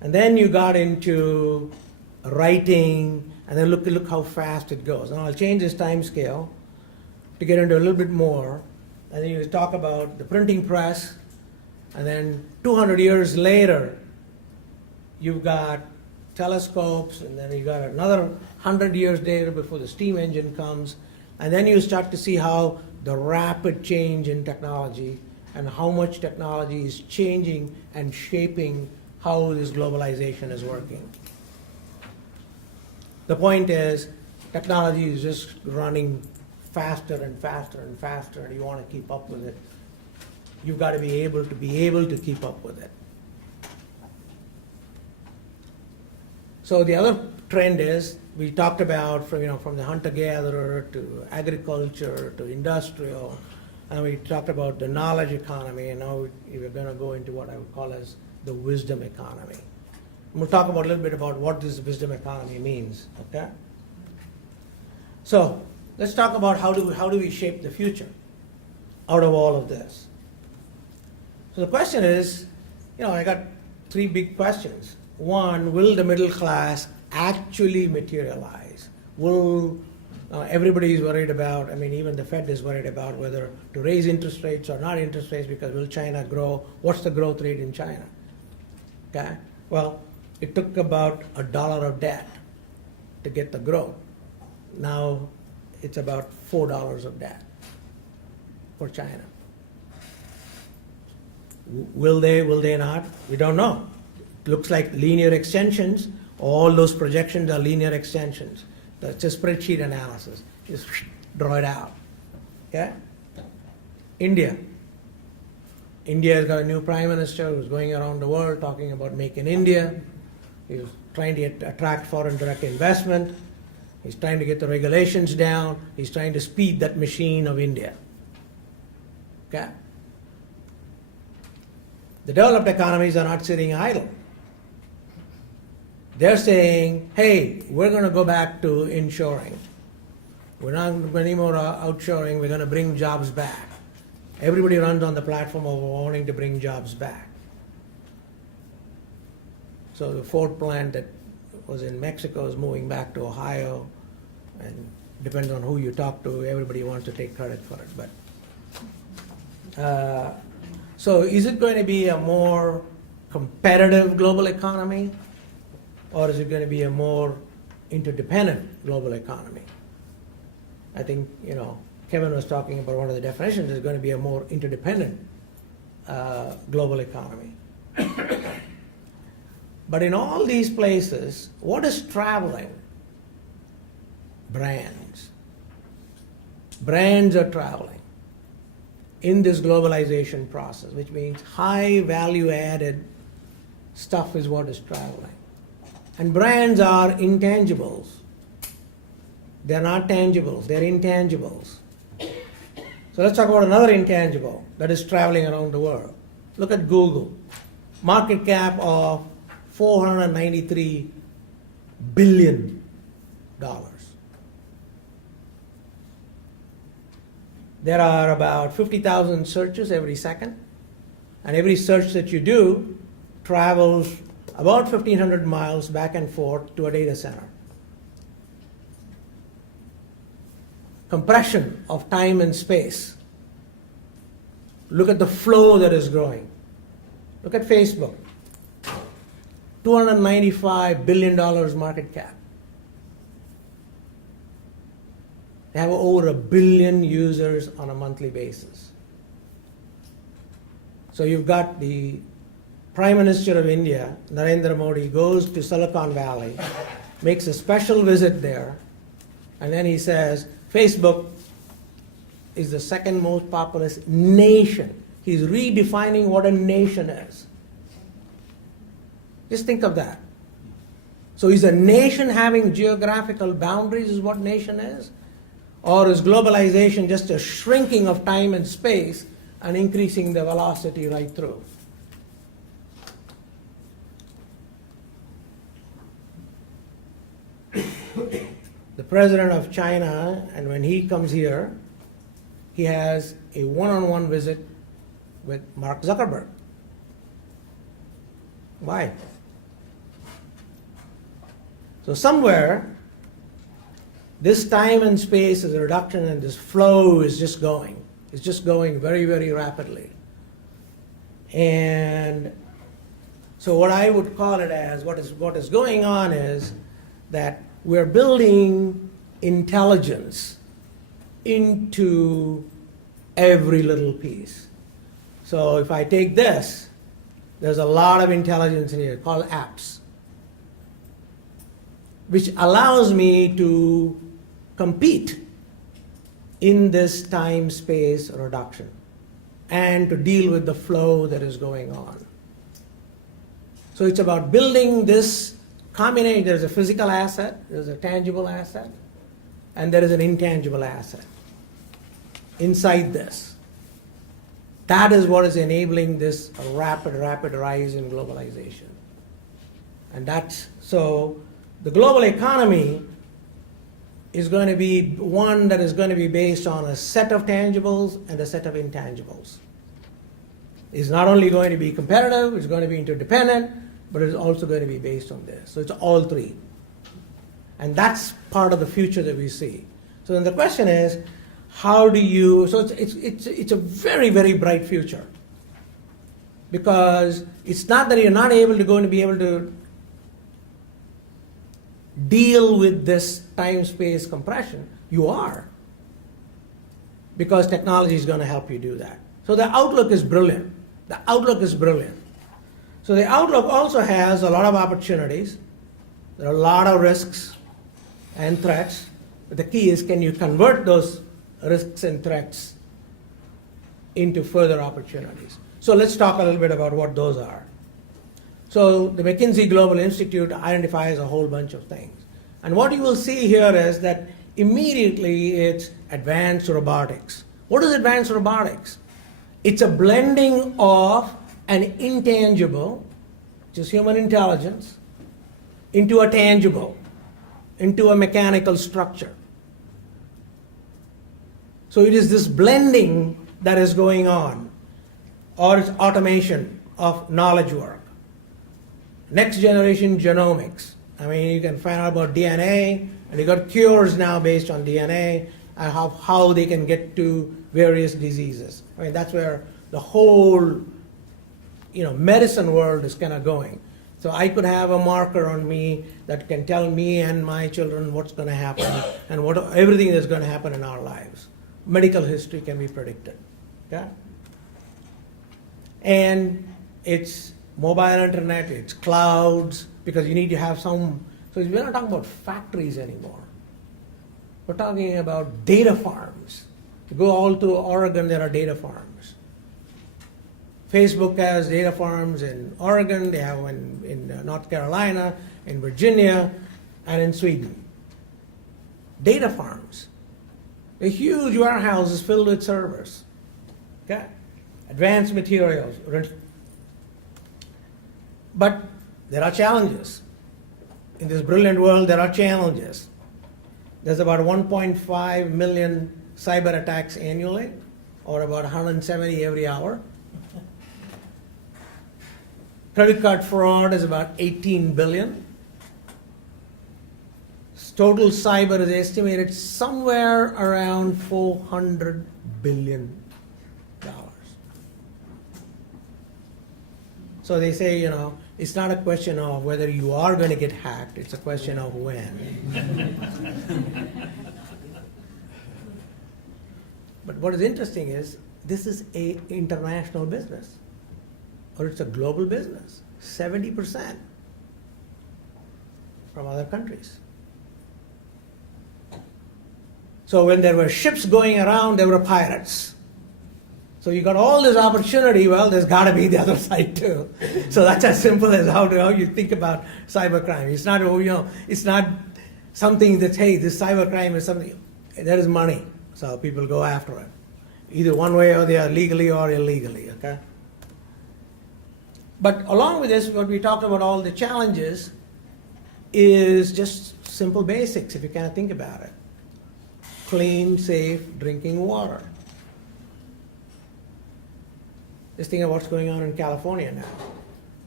And then you got into writing, and then look how fast it goes. Now I'll change this time scale to get into a little bit more. And then you talk about the printing press, and then 200 years later, you've got telescopes, and then you got another 100 years later before the steam engine comes, and then you start to see how the rapid change in technology and how much technology is changing and shaping how this globalization is working. The point is, technology is just running faster and faster and faster, and you want to keep up with it. You've got to be able to keep up with it. So the other trend is, we talked about from the hunter-gatherer to agriculture to industrial, and we talked about the knowledge economy, and now we're going to go into what I would call as the wisdom economy. And we'll talk about a little bit about what this wisdom economy means, okay? So let's talk about how do we shape the future out of all of this. So the question is, I got three big questions. One, will the middle class actually materialize? Will everybody is worried about, even the Fed is worried about whether to raise interest rates or not interest rates, because will China grow? What's the growth rate in China? Okay, well, it took about $1 of debt to get the growth. Now it's about $4 of debt for China. Will they not? We don't know. It looks like linear extensions. All those projections are linear extensions. That's just spreadsheet analysis. Just draw it out. Okay? India has got a new prime minister who's going around the world talking about Make in India. He's trying to attract foreign direct investment. He's trying to get the regulations down. He's trying to speed that machine of India. Okay? The developed economies are not sitting idle. They're saying, hey, we're going to go back to inshoring. We're not anymore outshoring. We're going to bring jobs back. Everybody runs on the platform of wanting to bring jobs back. So the Ford plant that was in Mexico is moving back to Ohio, and depends on who you talk to, everybody wants to take credit for it. But so is it going to be a more competitive global economy, or is it going to be a more interdependent global economy? I think, Kevin was talking about one of the definitions is going to be a more interdependent global economy. But in all these places, what is traveling? Brands. Brands are traveling in this globalization process, which means high value added stuff is what is traveling. And brands are intangibles. They're not tangibles, they're intangibles. So let's talk about another intangible that is traveling around the world. Look at Google. Market cap of $493 billion. There are about 50,000 searches every second, and every search that you do travels about 1,500 miles back and forth to a data center. Compression of time and space. Look at the flow that is growing. Look at Facebook. $295 billion market cap. They have over 1 billion users on a monthly basis. So you've got the Prime Minister of India, Narendra Modi, goes to Silicon Valley, makes a special visit there, and then he says, Facebook is the second most populous nation. He's redefining what a nation is. Just think of that. So is a nation having geographical boundaries is what nation is? Or is globalization just a shrinking of time and space and increasing the velocity right through? The president of China, and when he comes here, he has a one-on-one visit with Mark Zuckerberg. Why? So somewhere, this time and space is a reduction and this flow is just going. It's just going very, very rapidly. And so what I would call it as, what is going on is that we're building intelligence into every little piece. So if I take this, there's a lot of intelligence in here called apps, which allows me to compete in this time-space reduction and to deal with the flow that is going on. So it's about building this combination. There's a physical asset, there's a tangible asset, and there is an intangible asset inside this. That is what is enabling this rapid rise in globalization. And that's, so the global economy is going to be one that is going to be based on a set of tangibles and a set of intangibles. It's not only going to be competitive, it's going to be interdependent, but it's also going to be based on this. So it's all three. And that's part of the future that we see. So then the question is, how do you, so it's a very, very bright future. Because it's not that you're not going to be able to deal with this time-space compression. You are. Because technology is going to help you do that. So the outlook is brilliant. The outlook is brilliant. So the outlook also has a lot of opportunities. There are a lot of risks and threats. But the key is, can you convert those risks and threats into further opportunities? So let's talk a little bit about what those are. So the McKinsey Global Institute identifies a whole bunch of things. And what you will see here is that immediately it's advanced robotics. What is advanced robotics? It's a blending of an intangible, which is human intelligence, into a tangible, into a mechanical structure. So it is this blending that is going on, or it's automation of knowledge work. Next generation genomics. I mean, you can find out about DNA, and you got cures now based on DNA, and how they can get to various diseases. I mean, that's where the whole, medicine world is kind of going. So I could have a marker on me that can tell me and my children what's going to happen and everything that's going to happen in our lives. Medical history can be predicted. Okay? And it's mobile internet, it's clouds, because you need to have some, so we're not talking about factories anymore. We're talking about data farms. You go all through Oregon, there are data farms. Facebook has data farms in Oregon, they have one in North Carolina, in Virginia, and in Sweden. Data farms. A huge warehouses filled with servers. Okay? Advanced materials. But there are challenges. In this brilliant world, there are challenges. There's about 1.5 million cyber attacks annually, or about 170 every hour. Credit card fraud is about 18 billion. Total cyber is estimated somewhere around $400 billion. So they say, it's not a question of whether you are going to get hacked, it's a question of when. But what is interesting is, this is an international business, or it's a global business, 70% from other countries. So when there were ships going around, there were pirates. So you got all this opportunity, well, there's got to be the other side too. So that's as simple as how you think about cybercrime. It's not, it's not something that, hey, this cybercrime is something, there is money. So people go after it. Either one way or the other, legally or illegally, okay? But along with this, what we talked about, all the challenges, is just simple basics, if you kind of think about it. Clean, safe drinking water. Just think of what's going on in California now.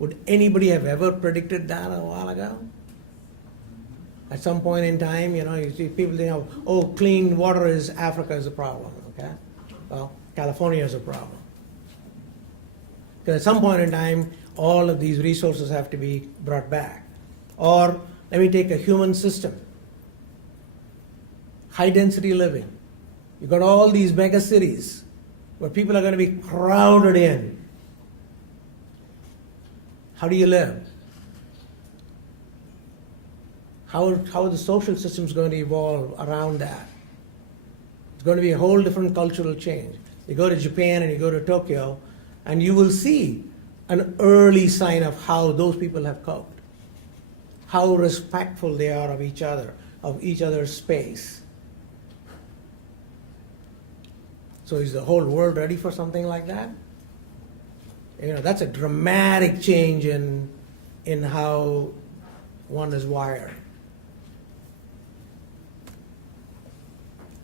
Would anybody have ever predicted that a while ago? At some point in time, you see people think of, oh, clean water is Africa is a problem, okay? Well, California is a problem. Because at some point in time, all of these resources have to be brought back. Or let me take a human system. High density living. You've got all these mega cities where people are going to be crowded in. How do you live? How are the social systems going to evolve around that? It's going to be a whole different cultural change. You go to Japan and you go to Tokyo, and you will see an early sign of how those people have coped, how respectful they are of each other, of each other's space. So is the whole world ready for something like that? That's a dramatic change in how one is wired.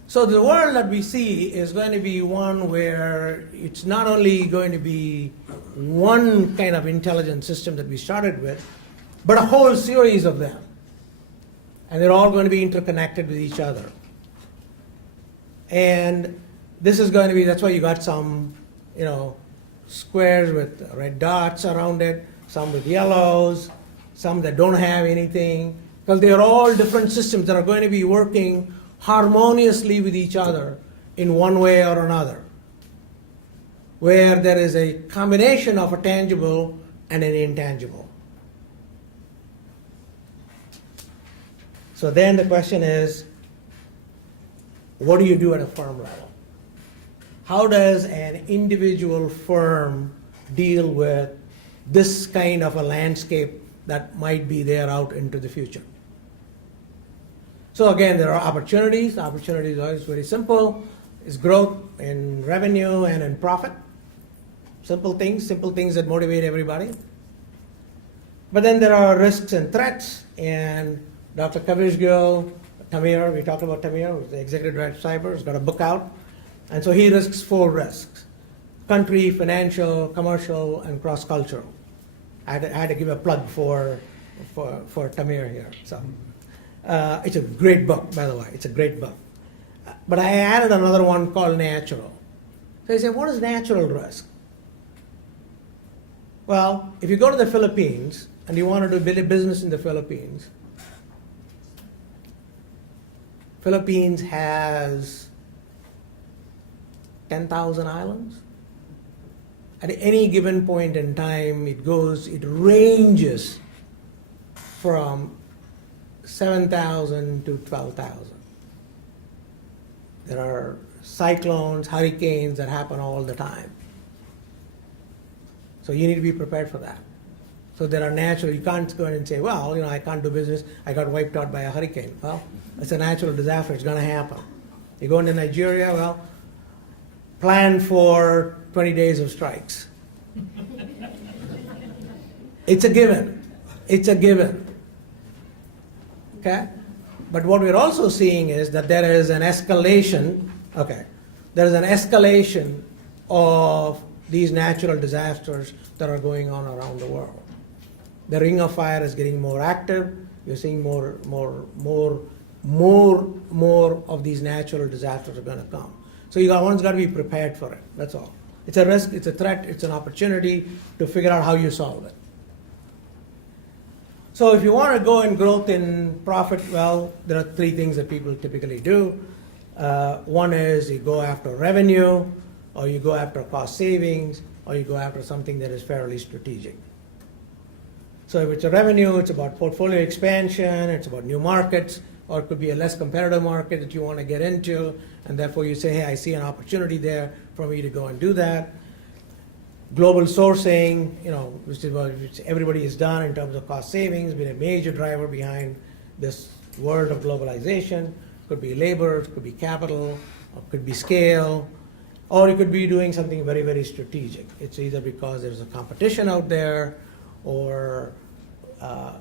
So the world that we see is going to be one where it's not only going to be one kind of intelligent system that we started with, but a whole series of them. And they're all going to be interconnected with each other. And this is going to be, that's why you got some, squares with red dots around it, some with yellows, some that don't have anything, because they are all different systems that are going to be working harmoniously with each other in one way or another, where there is a combination of a tangible and an intangible. So then the question is, what do you do at a firm level? How does an individual firm deal with this kind of a landscape that might be there out into the future? So again, there are opportunities. Opportunities are always very simple. It's growth in revenue and in profit. Simple things that motivate everybody. But then there are risks and threats, and Dr. Kavishgill, Tamir, we talked about Tamir, who's the executive director of cyber, has got a book out. And so he risks 4 risks: country, financial, commercial, and cross-cultural. I had to give a plug for Tamir here. So it's a great book, by the way. It's a great book. But I added another one called natural. So you say, what is natural risk? Well, if you go to the Philippines and you want to do business in the Philippines, Philippines has 10,000 islands. At any given point in time, it ranges from 7,000 to 12,000. There are cyclones, hurricanes that happen all the time. So you need to be prepared for that. So there are natural, you can't go in and say, well, I can't do business, I got wiped out by a hurricane. Well, it's a natural disaster, it's going to happen. You go into Nigeria, well, plan for 20 days of strikes. It's a given. It's a given. Okay? But what we're also seeing is that there is an escalation, there is an escalation of these natural disasters that are going on around the world. The Ring of Fire is getting more active. You're seeing more of these natural disasters are going to come. So one's got to be prepared for it. That's all. It's a risk, it's a threat, it's an opportunity to figure out how you solve it. So if you want to go in growth in profit, well, there are 3 things that people typically do. One is you go after revenue, or you go after cost savings, or you go after something that is fairly strategic. So if it's a revenue, it's about portfolio expansion, it's about new markets, or it could be a less competitive market that you want to get into, and therefore you say, hey, I see an opportunity there for me to go and do that. Global sourcing, which is what everybody has done in terms of cost savings, been a major driver behind this world of globalization. Could be labor, it could be capital, or it could be scale, or you could be doing something very, very strategic. It's either because there's a competition out there, or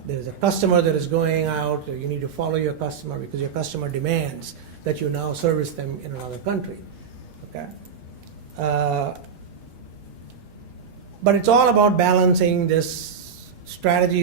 there's a customer that is going out, or you need to follow your customer because your customer demands that you now service them in another country. Okay? But it's all about balancing this strategy